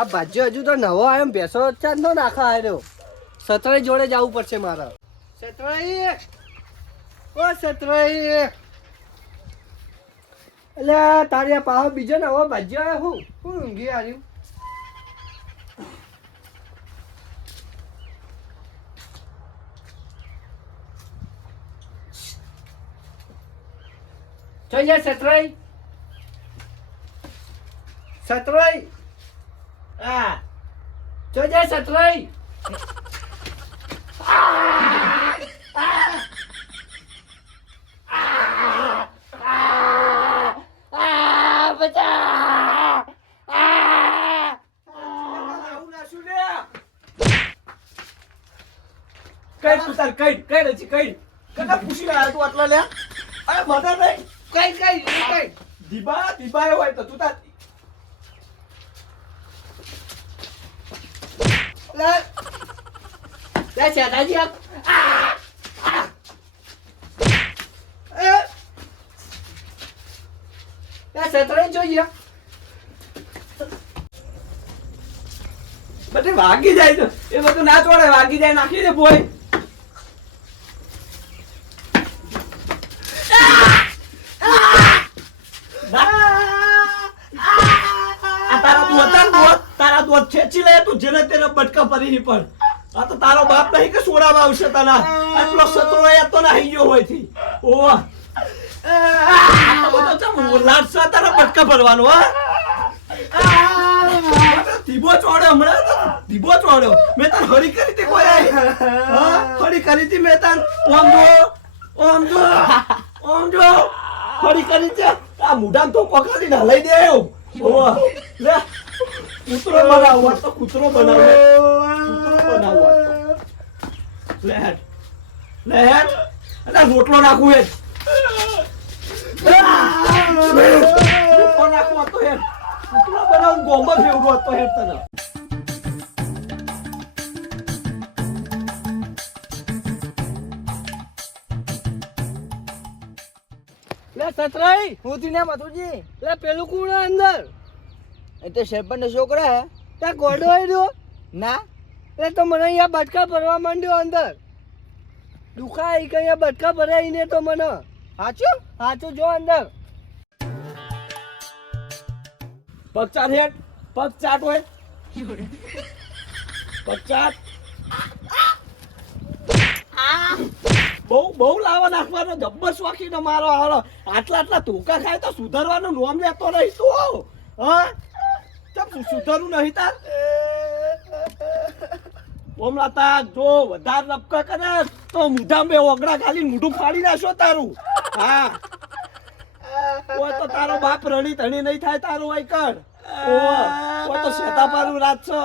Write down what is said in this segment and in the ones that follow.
આ ભાજ્યો હજુ તો નવો આવ્યો ને ભેંસો ચાર નો નાખા આવ્યો. સતરાઈ જોડે જવું પડશે મારે. સતરાઈ? ઓ સતરાઈ? એટલે તારી આ પાહો બીજો નવો ભાજ્યો આવ્યો હું? હું ઊંઘી આવ્યું. જોઈએ સતરાઈ. સતરાઈ? હા. જોઈ જા સતરાઈ. કઈ તું તાર કઈ કઈ નથી કઈ કકા પૂછી રહ્યા તું આટલા લે. અરે મને નહીં કઈ કઈ કઈ દીબા દીબા એવો હોય તો તું તાર લે લે શેઠાજી આપ આ! આ! એ! લે સતરાઈ જોઈએ બધે વાગી જાય તો એ બધું ના તોડે વાગી જાય નાખી દે બોય તારા ખેંચી લે તું, જેને તેને બટકા ની પણ. આ તો તારો બાપ નહીં કે સોડામાં આવશે તને? એટલો સતરો એ તો નાહી ગયો હોયથી ઓહ તો ચોડ્યો હમણાં તો ધીબો ચોડ્યો મેં કરી તે કોઈ હરી કરી તી મેં તાર ઓમ કરી છે. મુઢામ તો કોકરી ના લઈ દે કૂતરો બનાવો આ તો કૂતરો બનાવો. કૂતરો બનાવો આ તો. લે હેડ. લે હેડ. અલા રોટલો નાખું હેડ. રોટલો નાખું આ તો હેડ. કૂતરો બનાવું ગોમાં ફેવડું આ તો તને. લે સતરાઈ. હું તું ને મથુજી લે પેલું કુણ અંદર. એ તો છોકરા હે. ત્યાં ગોડો આવ્યો ના? એટલે તો મને અહીંયા બટકા ભરવા માંડ્યો અંદર. દુખાય કે અહીંયા બટકા ભરાઈને તો મને. સાચું સાચું જો અંદર. પગ હેઠ હેડ. હોય. પગ ચાટ. બહુ બહુ લાવા નાખવાનો, જબ્બર શોખીનો મારો હાલો. આટલા આટલા ધોકા ખાય તો સુધારવાનું નોમ લેતો નહીં તું હા? ચમ નહીં તાર. ઓમ લાતા જો વધારે લપકા કરે તો મુઢા બે ઓગડા ખાલી મૂઢું ફાડી નાખશો તારું. હા. ઓ તો તારો બાપ રણી ધણી નહીં થાય તારું હોય ઓ તો શેતા પારું રાત છે.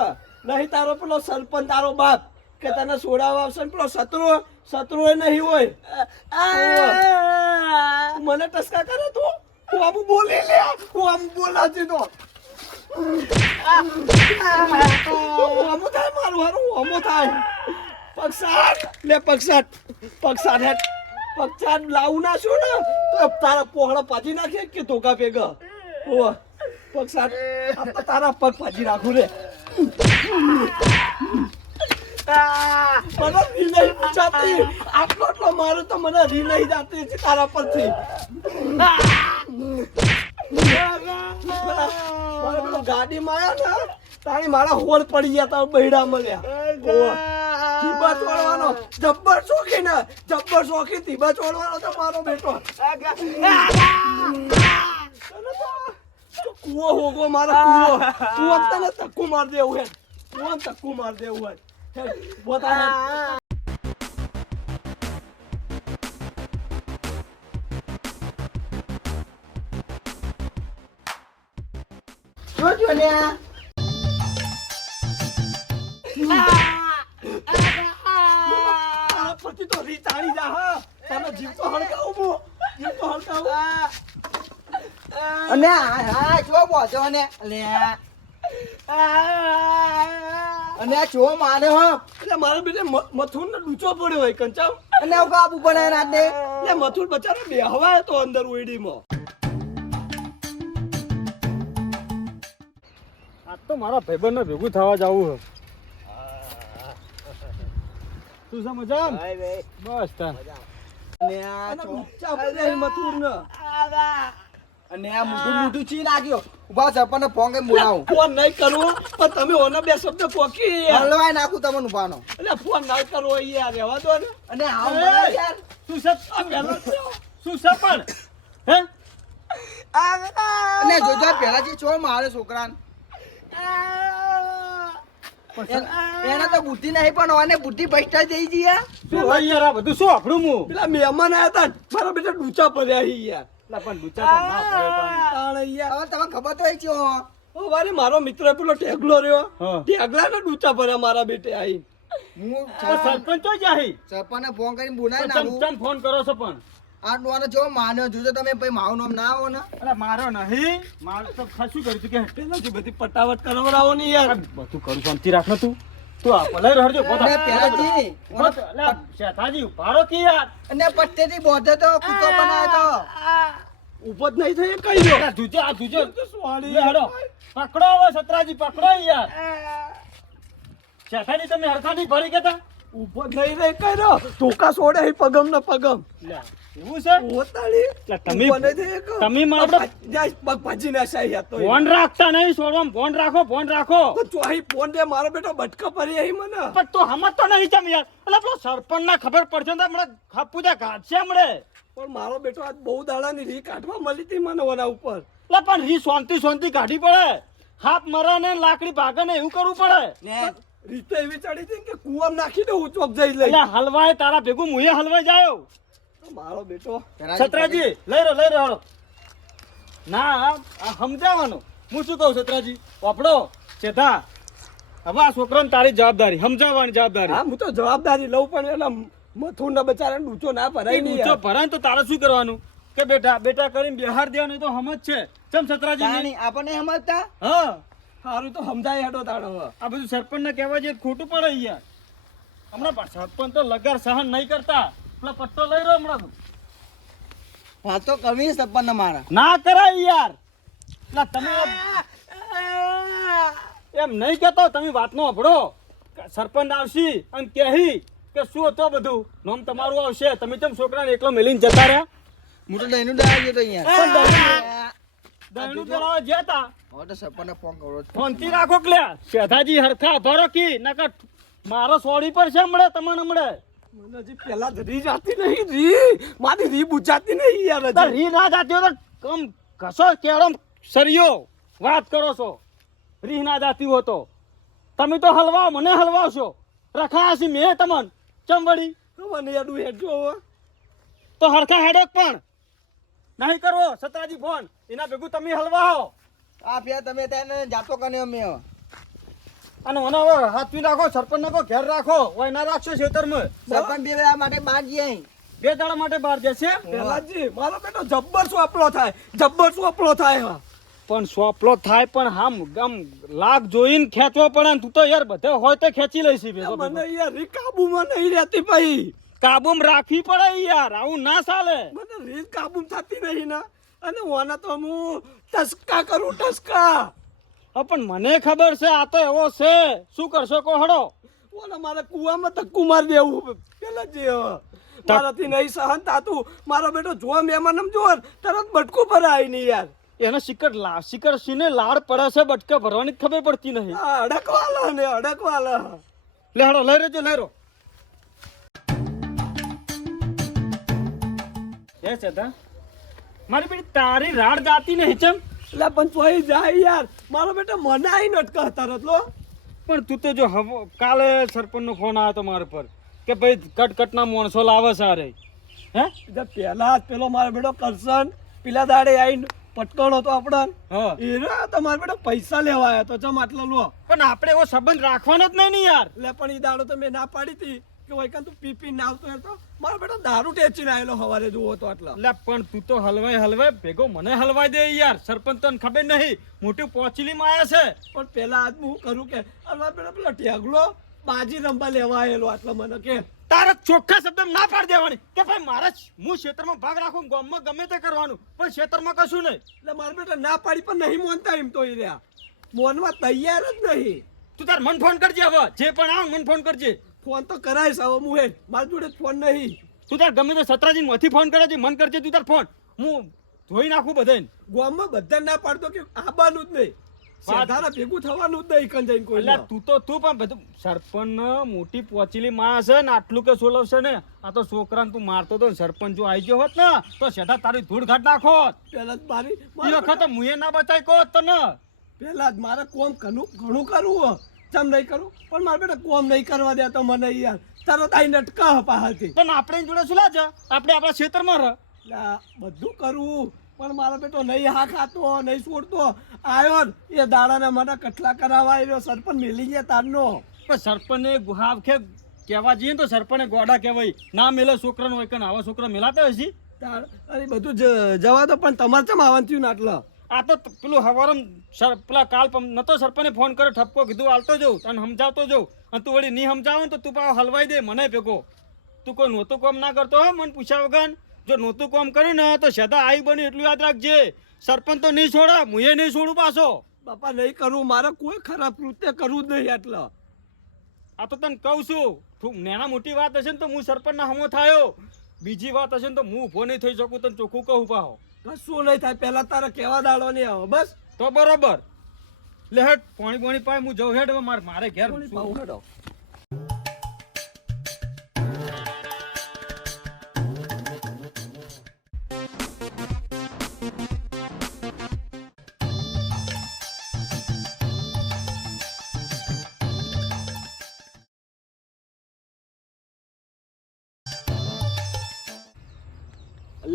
નહીં તારો પેલો સરપંચ, તારો બાપ, કે તને સોડાવા આવશે ને પેલો શત્રુ શત્રુ નહીં હોય. મને ટસકા કરે તું? હું આમ બોલી લે, હું આમ બોલાતી તો. આમ થાય મારું હારું આમ થાય પક્ષાટ લે પક્ષાટ પક્ષાટ હેઠ પક્ષાટ લાવું ના છું ને તો તારા પોહળા પાજી નાખે કે ધોકા ભેગા ઓ પક્ષાટ તારા પગ પાજી રાખું રે મને રી નહીં પૂછાતી આટલો આટલો મારો તો મને રી નહીં જાતી તારા પરથી ગાડીમાં આયા ને તાણી મારા હોલ પડી ગયા તા બૈડા મળ્યા. ઓવા. ધીબા ચોળવાનો. જબ્બર શોખી ને જબ્બર શોખી ધીબા ચોળવાનો તો મારો બેટો. કુવો હોગો મારો કુવો. કુવો તને ધક્કુ માર દેવું હે. કુવો તક્કુ માર દેવું હે હે. તારા પરથી તો રી જા હા તારો જીવ તો હળગાવું હું જીવ તો હળગાવું અને આ આ જો બોજો ને અને આ ચો મારે હો એટલે મારા બેટે મ- ને ડૂચો પડ્યો હોય કંચાવ અને આવું કાબુ બનાવે રાત એટલે મથુર બચારો બેહવાય તો અંદર ઓયડીમાં તો મારા ભાઈબંધને ભેગું થવા જવું છે. તું છે મજા બસ તાન. અને આ મોટું મોઢું ચી લાગ્યો ઊભા સરપંચ ફોન કરી બોલાવું. ફોન નહીં કરવો પણ તમે ઓના બે શબ્દ પોકી હલવાય નાખું તમને ઉભાનો એટલે ફોન ના કરવો યાર રહેવા દો ને. અને આવ યાર. શું પહેલો શું છે પણ? હે? અને જોજો જે છો મારે છોકરાને. એન- તો બુદ્ધિ નહીં પણ ઓને બુદ્ધિ ભ્રષ્ટા જઈ જઈએ શું હોય યાર આ બધું? શું આપણું મું? પેલા મહેમાન આયા હતા મારા બેટા ડૂચા પડ્યા છે યાર. લા પણ ડૂચા તો ના પડે પણ. યાર. હવે તમે ખબર તો છે ઓ વારે મારો મિત્ર પેલો ટેગલો રહ્યો. ટેગલા ને ડૂચા પડ્યા મારા બેટે આઈ. હું સરપંચ તો જાહી સરપંચને ફોન કરીને બોલાય ફોન કરો છો પણ? આ ડોહાને જો માન્યો જોજો તમે મારું નામ ના આવો ને. અરે મારો નહીં. મારું તો ખાસું કર્યું તું કે નથી બધી પટાવટ કરાવડાવો ને યાર. બધું કરું શાંતિ રાખ તું. તું આ ભલે શેઠાજી ઉભારો કી યાર? અને પટ્ટેથી બોધે તો કૂતો બનાવ્યો તો. ઉપજ નહીં થઈ કઈ ગયો આ જુજો આ જુજો સ્વાડી હેડો. પકડો હવે સતરાજી પકડો યાર. શેઠાજી તમે હરખાની ભરી કેતા ઉપજ નહીં રહી કઈ ધોકા છોડે છે પગમ ને પગમ. એવું છે? પોતાની તમે ઉપજ નહીં થઈ એક. તમે મારો જાય પગ ભાજી ના સાઈ યાર તો ફોન રાખતા નહીં છોડવામાં ફોન રાખો ફોન રાખો. તો ચોહી ફોન દે મારો બેટો બટકા પડી આવી મને. પણ તો હમત તો નહીં ચમ યાર. એટલે પેલો સરપંચ ના ખબર પડશે ને તો હમણાં ખાપુજા કાઢશે હમણે. પણ મારો બેટો આજ બહુ દાડાની રી કાઢવા મળી હતી મને ઓના ઉપર. એટલે પણ રી શાંતિ શાંતિ કાઢી પડે. હાથ મરા ને લાકડી ભાગે ને એવું કરવું પડે. રીતે એવી ચડી હતી કે કુવામ નાખી દઉં ચોક જઈ લઈ હલવાય તારા ભેગું મુએ હલવાઈ જાયો મારો બેટો. છત્રાજી લઈ રહ્યો લઈ રહ્યો ના આ સમજાવવાનું. હું શું કહું છત્રાજી? વાપડો ચેતા હવે આ છોકરાને તારી જવાબદારી સમજાવવાની જવાબદારી. હા હું તો જવાબદારી લઉં પણ એના મથુર ના બચારા ઊંચો ના ભરાય નહીં ઊંચો ભરાય ને તો તારે શું કરવાનું? કે બેટા બેટા કરીને બિહાર દેવાનું તો સમજ છે. ચમ છત્રાજી આપણને સમજતા? હા. સારું તો સમજાય હેડો તાણો આ બધું સરપંચ ને કહેવા જઈએ ખોટું પડે યાર. હમણાં સરપંચ તો લગાર સહન નહીં કરતા. પેલા પટ્ટો લઈ રહ્યો હમણાં. વાત તો સરપંચ મારા. ના કરાય યાર. એટલે તમે એમ નહીં કહેતો તમે વાતનો અભડો. સરપંચ આવશી અને કહી કે શું હતું બધું. નામ તમારું આવશે. તમે કેમ છોકરાને એકલો મેલીને જતા રહ્યા? મોટો તો દહીંનું દાળ ગયો અહીંયા. દહીંનું દળાવા જ્યાં હવે તો સરપંચને ફોન કરો ફોનથી રાખો કે શેઠાજી હરખા ભરો કી નકર મારો સોડી પર છે હમણે તમને હમણે. મને હજી પેલા રી જાતી નહીં રી. મારી રી બુજાતી નહીં યાર રી ના જાતી હોય તો કમ ઘસો કેળમ સરિયો વાત કરો છો. રી ના જાતી હો તો. તમે તો હલવાઓ મને હલવાવશો રખાયા છે મેં તમને. ચમ વળી? મને યાડું હેડજો તો હરખા હેડોક પણ? નહીં કરવો સતરાજી ફોન. એના ભેગું તમે હલવાઓ આ ફેર તમે તેને જાતો કને અમે. અને મને હવે હાથવી રાખો સરપંચ નાખો ઘેર રાખો. ઓય ના રાખશો ખેતરમાં. સરપંચ બે આ માટે બહાર જઈએ બે દાડા માટે બહાર જશે પહેલાજી મારો બેટો જબ્બર સોપલો થાય. જબ્બર સોપલો થાય. પણ સોપલો થાય પણ આમ આમ લાગ જોઈને ખેંચવો પડે તું તો યાર બધે હોય તો ખેંચી લઈશી મને. યાર રીકાબુમાં નહીં રહેતી ભાઈ. કાબુમાં રાખવી પડે યાર આવું ના ચાલે. મને રીત કાબુ થતી નહીં ને અને ઓના તો હું ટસકા કરું ટસકા. હા પણ મને ખબર છે આ તો એવો છે. શું કરશો કો હડો. ઓના મારે કુવામાં ધક્કુ મારી દેવું પેલા જે. મારાથી નહીં સહન થતું. મારો બેટો જોવા મહેમાન જો તરત બટકું ભરાય નહીં યાર. એને શિકર લા શિકર સીને લાડ પડે છે બટકા ભરવાની જ ખબર પડતી નહીં. અડકવાલા ને અડકવાલા. લેડો લઈ રહેજો લઈ રહો. હે ચેતા મારી બેટી તારી રાડ જાતી નહીં ચમ એટલે પણ તોય જાય યાર. મારો બેટા મને આઈ નટકા તરત લો પણ તું તો જો હવ કાલે સરપંચનો ફોન આવ્યો તો મારા પર કે ભાઈ કટકટના માણસો લાવે સારે. હે? એટલે પેલા જ પેલો મારો બેટો કરશન પેલા દાડે આવીને પટકણો તો આપણે હા. એના તમારો બેટો પૈસા લેવા આવ્યો તો ચમ આટલો લો. પણ આપણે એવો સંબંધ રાખવાનો જ નહીં ને યાર. એટલે પણ એ દાડો તો મેં ના પાડી હતી. કે વૈકન તું પી પી ના આવતો હતો મારો બેટો દારૂ ટેચીને આવેલો હવારે જુઓ તો આટલા. લે પણ તું તો હલવાય હલવાય ભેગો મને હલવાઈ દે યાર. સરપંચ તને ખબર નહીં. મોટી પોચલીમાં આવ્યા છે. પણ પેલા આજ હું કરું કે બેટો પેલો ઠેગલો બાજી રમવા લેવા આવેલો આટલા મને કે. તારે ચોખ્ખા શબ્દ ના પાડી દેવાની કે ભાઈ મારે હું ક્ષેત્રમાં ભાગ રાખું ગામમાં ગમે તે કરવાનું પણ ક્ષેત્રમાં કશું નહીં. એટલે મારો બેટા ના પાડી પણ નહીં માનતા એમ તો એ રહ્યા. મોનમાં તૈયાર જ નહીં. તું તાર મન ફોન કરજે હવે. જે પણ આવ મન ફોન કરજે. ફોન તો કરાઈશ હવે હું મારી જોડે ફોન નહીં. તું તાર ગમે તો સતરાજી માંથી ફોન કરે છે મન કરજે તું તાર ફોન. હું ધોઈ નાખું બધાને ગામમાં બધા ના પાડતો કે આબાનું જ નહીં. વાત- ભેગું થવાનું જ નહીં કન કોઈ એટલે તું તો તું પણ બધું સરપંચ મોટી પોચીલી માણસ છે ને આટલું કે સોલવશે ને આ તો છોકરાને તું મારતો તો સરપંચ જો આવી ગયો હોત ને તો સીધા તારી ધૂળ ઘાટ નાખો પેલા જ મારી એ વખત મુએ ના બચાય કહો તને. પેલા જ મારે કોમ ઘણું ઘણું કરવું હો. ચમ નહીં કરું? પણ મારા બેટા કોમ નહીં કરવા દેતો મને યાર. તરત આઈને અટકા પાહાથી પણ આપણે જોડે શું લાગે આપણે આપણા ક્ષેત્રમાં રહ. બધું કરવું પણ મારો બેટો નહીં હા ખાતો નહીં છોડતો. આવ્યો એ દાડાને મને કટલા કરાવવા આવ્યો સરપંચ મેલી ગયા તારનો. પણ સરપંચને ગુહાવ કે કહેવા જઈએ તો સરપંચને ગોડા કહેવાય. ના મેલે છોકરાનો હોય કે આવા છોકરા મેલાતા હશે તાર અરે બધું જ- જવા દો પણ તમારે ચમ આવવાનું થયું ને આટલા? આ તો પેલું હવારમ સર પેલા કાલ નતો સરપંચને ફોન કર્યો ઠપકો કીધું હાલતો જવું તને સમજાવતો જવું અને તું વળી નહીં સમજાવો ને તો તું પાછો હલવાઈ દે મને ભેગો. તું કોઈ નહોતું કોમ ના કરતો હો મને પૂછ્યા વગર. જો નહોતું કોમ કર્યું ને તો સદા આઈ બની એટલું યાદ રાખજે. સરપંચ તો નહીં છોડે એ નહીં છોડું પાછો. બાપા નહીં કરું મારે કોઈ ખરાબ કૃત્ય કરવું જ નહીં એટલે આ તો તને કહું છું નાના મોટી વાત હશે ને તો હું સરપંચના હમો થાયો. બીજી વાત હશે ને તો હું ઊભો નહીં થઈ શકું તને ચોખ્ખું કહું પાહો કશું નહીં થાય. પહેલા તારે કેવા દાડો નહીં આવો. બસ. તો બરોબર. લે હેડ પાણી પાણી પાય હું જઉં હેડ હવે મારે મારે ઘેર પાણી શું-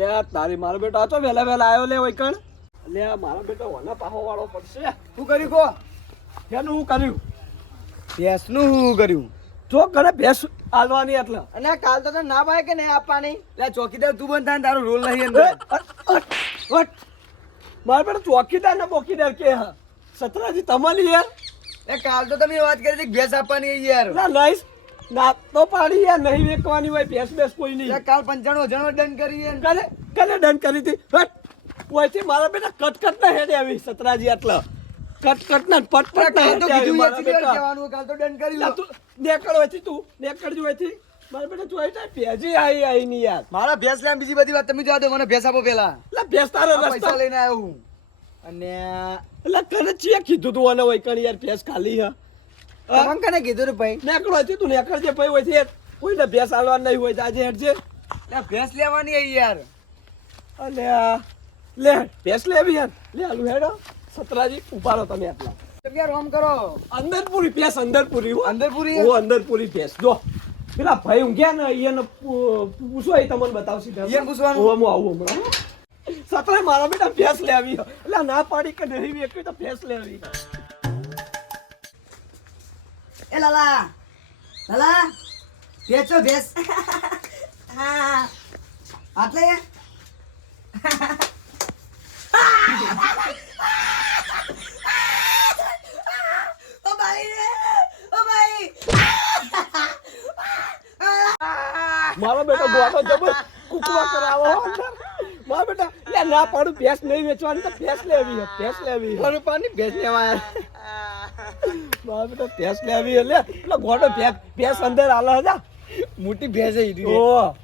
અલ્યા તારી મારો બેટો આ તો વહેલા વહેલા આવ્યો લે વૈકણ. અલ્યા મારો બેટો ઓના પાહો વાળો પડશે. શું કર્યું કો એનું હું કર્યું? ભેંસનું હું કર્યું? જો ઘરે ભેંસ આલવાની એટલે. અને કાલ તો ના પાય કે નહીં આપવાની? એટલે ચોકીદાર તું બંધ થાય તારો રોલ નહીં અંદર. મારા બેટા ચોકીદાર ને બોકીદાર કે હા. સતરાજી તમારી યાર. એ કાલ તો તમે વાત કરી હતી ભેંસ આપવાની યાર. ના લઈશ. ના તો પાડી યાર નહીં વેકવાની હોય ભેંસ બેસ કોઈ નહીં. કાલ પંચાણું હજારનો ડન કરી કાલે. કલે ડન કરી હતી. હટ ઓયથી મારા બેટા કટકટ ના હેડે આવી સતરાજી આટલા. કટકટ ના પટપટ ના હેડે આવી. કહેવાનું, કાલ તો ડન કરી લા તું નેકળ હોયથી તું નેકળ હોયથી મારા બેટા તું આવી જાય ભેજી આવી આવી ની યાર. મારા ભેંસ લેવા બીજી બધી વાત તમે જવા દો મને ભેંસ આપો પેલા એટલે ભેંસ તારો રસ્તા. લઈને આવ્યો હું. અને એટલે કને ચેક કીધું તું અને વૈકણ યાર ભેંસ ખાલી હા. તમે કને કીધું રે ભાઈ નેકળો છે તું નેકળ જે ભાઈ છે કોઈ કોઈને ભેંસ આલવા નહીં હોય આજે હેડજે છે ભેંસ લેવાની છે યાર અલે લે ભેંસ લેવી યાર લે આલુ હેડો સતરાજી ઉભારો તમે આટલા યાર ઓમ કરો અંદરપુરી ભેંસ અંદરપુરી હો. અંદર પૂરી? હો ભેંસ જો પેલા ભાઈ ઊંઘ્યા ને પૂ- પૂછો એ તમને બતાવશે. એને પૂછવાનું? હું આવું હમણાં હો. મારા બેટા ભેંસ લેવી હો. એટલે ના પાડી કે નહીં વેચવી તો ભેંસ લેવી એ લાલા. લાલા ભેંસો ભેસ હા. આટલે? ઓ ભાઈ રે ઓ ભાઈ. મારો બેટો ગોટો જબર કુકવા કરાવો. મારો બેટા લે ના પાડું ભેંસ નહીં વેચવાની તો ભેંસ લેવી ભેંસ લેવી હે. પાણી ભેંસ લેવા મારો તો ભેંસ લેવી એટલે લે. પેલો ગોટો ભેંસ ભેંસ અંદર આલે હતા મોટી ભેંસ આવી હતી ઓ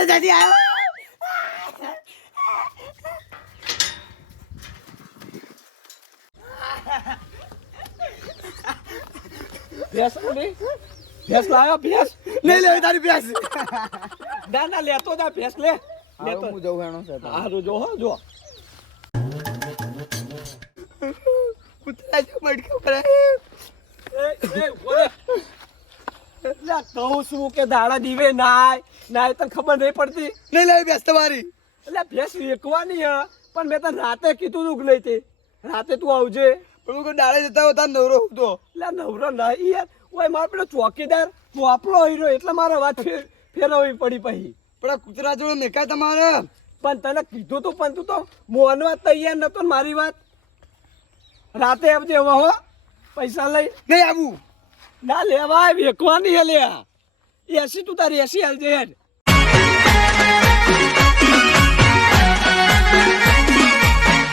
ગોડો જતી આવ્યો. ભેંસ નહીં? ભેંસ લાવ્યો ભેંસ. નહીં લેવી તારી ભેંસ. ના ના લેતો જા ભેંસ લે. લેતો હું જઉં હેણો છે હારું જો હો જો. કૂતરા જો બડકો પડે એ, એ, ઓરે. લે, કહું છું કે દાડા દીવે નાય. નાય તને ખબર નહીં પડતી? નહીં લાવી ભેંસ તમારી. એટલે ભેંસ વેકવાની હા પણ મેં તને રાતે કીધું તું લઈ તે. રાતે તું આવજે. પણ હું ડાળે જતા હોતા નવરો હતો એટલે નવરો નહીં યાર. ઓય મારો પેલો ચોકીદાર વાપરો હીરો એટલે મારે વાત ફેર ફેરવવી પડી પછી પણ આ કૂતરા જોડે મેકા તમારે? પણ તને કીધું તું પણ તું તો મોનવા તૈયાર નતો મારી વાત. રાતે આવજે હવે હો પૈસા લઈ. નહીં આવું. ના લેવા વેકવાની હે લે એસી તું તારી એસી હાલજે હેડ.